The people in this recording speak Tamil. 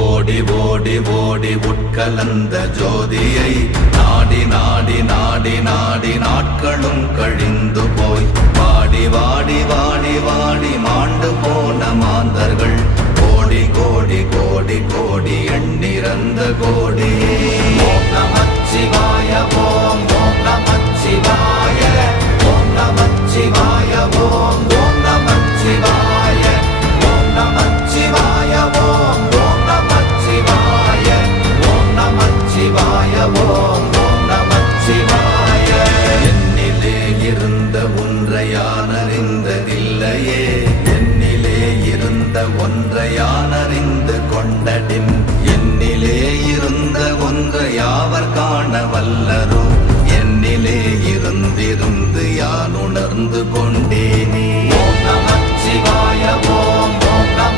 ஓடி ஓடி ஓடி உட்கலந்த ஜோதியை நாடி நாடி நாடி நாடி நாட்களும் கழிந்து போய் வாடி வாடி வாடி வாடி மாண்டு போன மாந்தர்கள் கோடி கோடி கோடி கோடி எண்ணிறந்த கோடியே. ஓம் நமச்சிவாய ஓம் ஓம் நமச்சிவாய ஓம் நமச்சிவாய ஓம் ஓம் நமச்சிவாய ஓம் நமச்சிவாய ஓம் ஓம் நமச்சிவாய ஓம் நமச்சிவாய ஓம் ஓம் நமச்சிவாய. என்னிலே இருந்த ஒன்றை யான் அறிந்ததில்லையே, என்னிலே இருந்த ஒன்றை யான் அறிந்து கொண்டடின், என்னிலே இருந்த ஒன்றை யாவர் காண வல்லரோ, என்னிலே இருந்திருந்து யான் உணர்ந்து கொண்டேன்.